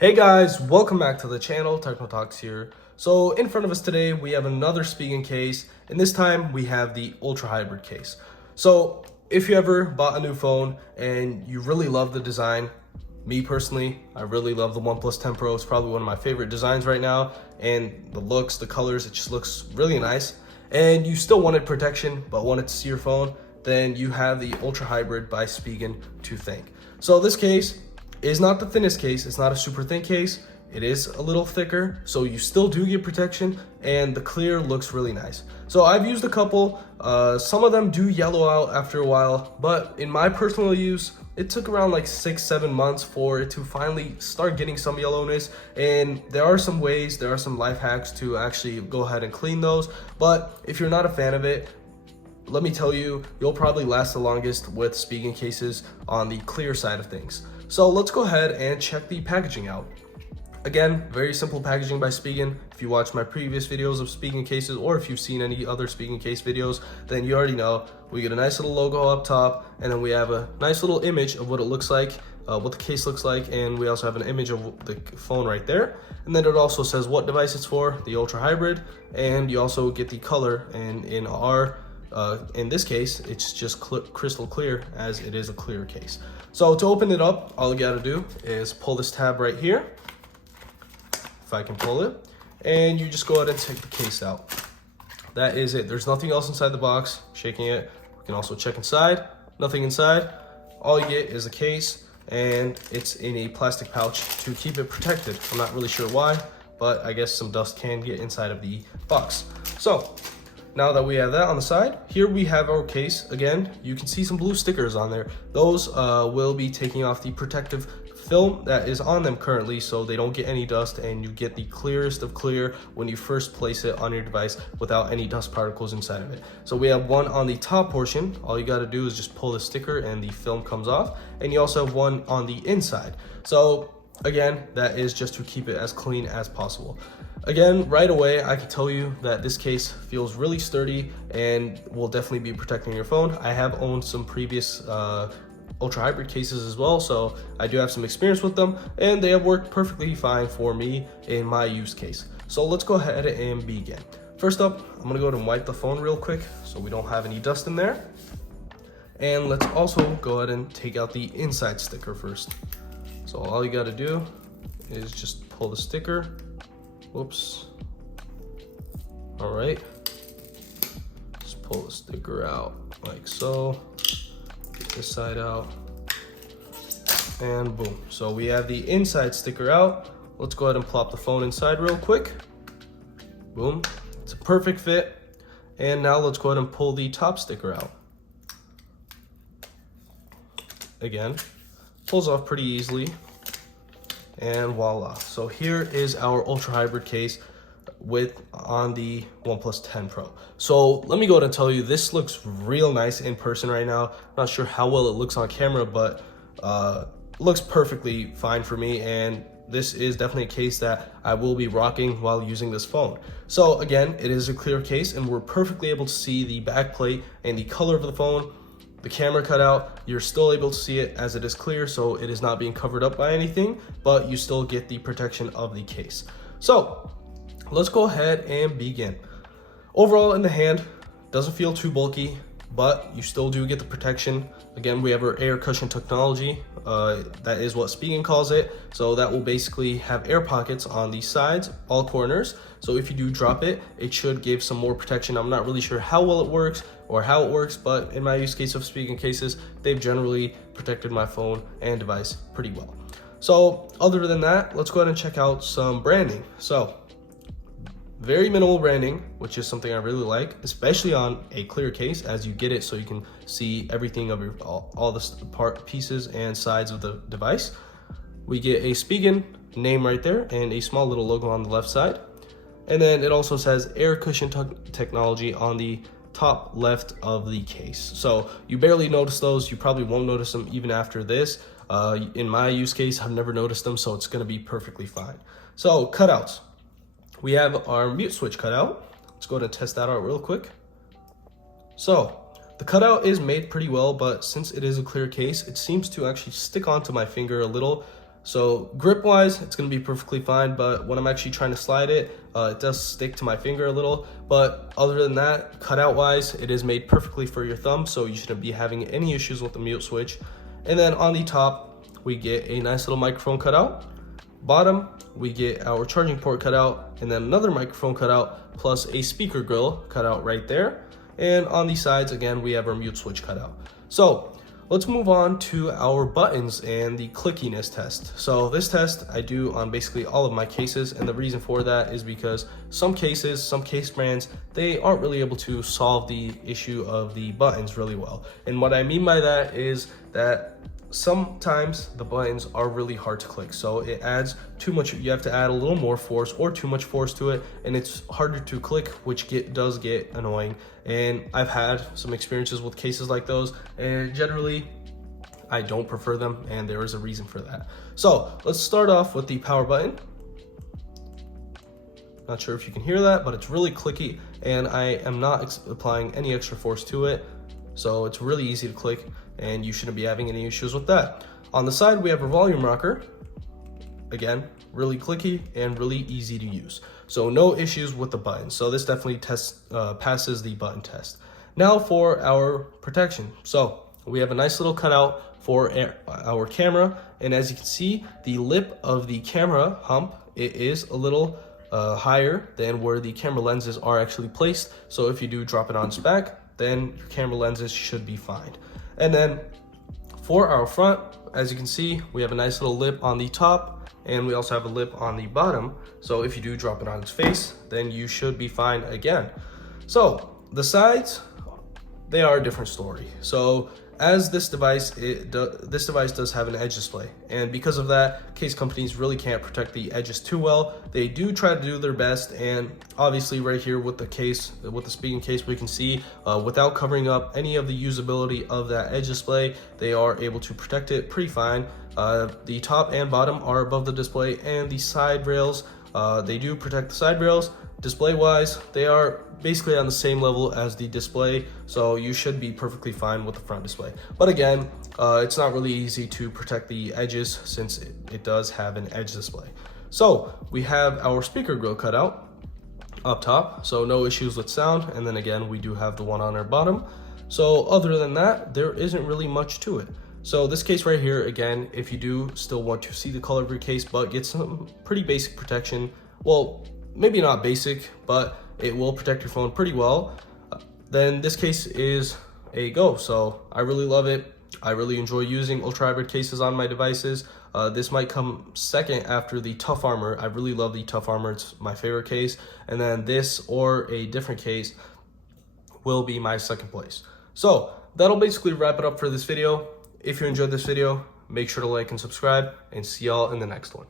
Hey guys, welcome back to the channel. Techno Talks here. So in front of us today, we have another Spigen case, and this time we have the Ultra Hybrid case. So if you ever bought a new phone and you really love the design, me personally, I really love the OnePlus 10 Pro. It's probably one of my favorite designs right now, and the looks, the colors, it just looks really nice. And you still wanted protection, but wanted to see your phone, then you have the Ultra Hybrid by Spigen to thank. So this case is not the thinnest case. It's not a super thin case. It is a little thicker, so you still do get protection, and the clear looks really nice. So I've used a couple. Some of them do yellow out after a while, but in my personal use, it took around like 6-7 months for it to finally start getting some yellowness. And there are some ways, there are some life hacks to actually go ahead and clean those. But if you're not a fan of it, let me tell you, you'll probably last the longest with Spigen cases on the clear side of things. So let's go ahead and check the packaging out. Again, very simple packaging by Spigen. If you watched my previous videos of Spigen cases, or if you've seen any other Spigen case videos, then you already know we get a nice little logo up top, and then we have a nice little image of what it looks like, what the case looks like, and we also have an image of the phone right there. And then it also says what device it's for, the Ultra Hybrid, and you also get the color. And in this case, it's just crystal clear, as it is a clear case. So to open it up, all you gotta do is pull this tab right here, if I can pull it, and you just go ahead and take the case out. That is it. There's nothing else inside the box. Shaking it, we can also check inside. Nothing inside. All you get is a case, and it's in a plastic pouch to keep it protected. I'm not really sure why, but I guess some dust can get inside of the box. So now that we have that on the side, here we have our case. Again, you can see some blue stickers on there. Those will be taking off the protective film that is on them currently, so they don't get any dust, and you get the clearest of clear when you first place it on your device without any dust particles inside of it. So we have one on the top portion. All you got to do is just pull the sticker and the film comes off, and you also have one on the inside. So again, that is just to keep it as clean as possible. Again, right away, I can tell you that this case feels really sturdy and will definitely be protecting your phone. I have owned some previous Ultra Hybrid cases as well, so I do have some experience with them, and they have worked perfectly fine for me in my use case. So let's go ahead and begin. First up, I'm gonna go ahead and wipe the phone real quick so we don't have any dust in there. And let's also go ahead and take out the inside sticker first. So all you gotta do is just pull the sticker. Whoops. All right. Just pull the sticker out like so. Get this side out. And boom. So we have the inside sticker out. Let's go ahead and plop the phone inside real quick. Boom. It's a perfect fit. And now let's go ahead and pull the top sticker out. Again, pulls off pretty easily. And voila. So here is our Ultra Hybrid case on the OnePlus 10 Pro. So let me go ahead and tell you, this looks real nice in person right now. Not sure how well it looks on camera, but looks perfectly fine for me. And this is definitely a case that I will be rocking while using this phone. So again, it is a clear case, and we're perfectly able to see the back plate and the color of the phone. The camera cutout, you're still able to see it as it is clear, so it is not being covered up by anything, but you still get the protection of the case. So let's go ahead and begin. Overall in the hand, doesn't feel too bulky, but you still do get the protection. Again, we have our air cushion technology. That is what Spigen calls it. So that will basically have air pockets on the sides, all corners. So if you do drop it, it should give some more protection. I'm not really sure how well it works or how it works, but in my use case of Spigen cases, they've generally protected my phone and device pretty well. So other than that, let's go ahead and check out some branding. So very minimal branding, which is something I really like, especially on a clear case, as you get it so you can see everything of all the pieces and sides of the device. We get a Spigen name right there and a small little logo on the left side. And then it also says air cushion technology on the top left of the case. So you barely notice those. You probably won't notice them even after this. In my use case, I've never noticed them, so it's gonna be perfectly fine. So cutouts. We have our mute switch cutout. Let's go ahead and test that out real quick. So the cutout is made pretty well, but since it is a clear case, it seems to actually stick onto my finger a little. So grip wise, it's going to be perfectly fine, but when I'm actually trying to slide it, it does stick to my finger a little. But other than that, cutout wise, it is made perfectly for your thumb, so you shouldn't be having any issues with the mute switch. And then on the top, we get a nice little microphone cutout. Bottom, we get our charging port cutout, and then another microphone cutout, plus a speaker grill cutout right there. And on the sides, again, we have our mute switch cutout. So let's move on to our buttons and the clickiness test. So this test I do on basically all of my cases, and the reason for that is because some cases, some case brands, they aren't really able to solve the issue of the buttons really well. And what I mean by that is that sometimes the buttons are really hard to click, so it adds too much. You have to add a little more force or too much force to it, and it's harder to click, which does get annoying. And I've had some experiences with cases like those, and generally I don't prefer them, and there is a reason for that. So let's start off with the power button. Not sure if you can hear that, but it's really clicky, and I am not applying any extra force to it, so it's really easy to click, and you shouldn't be having any issues with that. On the side, we have a volume rocker. Again, really clicky and really easy to use. So no issues with the buttons. So this definitely passes the button test. Now for our protection. So we have a nice little cutout for our camera. And as you can see, the lip of the camera hump, it is a little higher than where the camera lenses are actually placed. So if you do drop it on its back, then your camera lenses should be fine. And then for our front, as you can see, we have a nice little lip on the top, and we also have a lip on the bottom. So if you do drop it on its face, then you should be fine again. So the sides, they are a different story. So as this device, this device does have an edge display, and because of that, case companies really can't protect the edges too well. They do try to do their best, and obviously right here with the case, with the Spigen case, we can see without covering up any of the usability of that edge display, they are able to protect it pretty fine. The top and bottom are above the display, and the side rails, they do protect the side rails. Display wise, they are basically on the same level as the display, so you should be perfectly fine with the front display. But again, it's not really easy to protect the edges since it does have an edge display. So we have our speaker grill cutout up top, so no issues with sound. And then again, we do have the one on our bottom. So other than that, there isn't really much to it. So this case right here, again, if you do still want to see the color of your case but get some pretty basic protection, well, maybe not basic, but it will protect your phone pretty well, then this case is a go. So I really love it. I really enjoy using ultra hybrid cases on my devices. This might come second after the Tough Armor. I really love the Tough Armor. It's my favorite case. And then this or a different case will be my second place. So that'll basically wrap it up for this video. If you enjoyed this video, make sure to like and subscribe, and see y'all in the next one.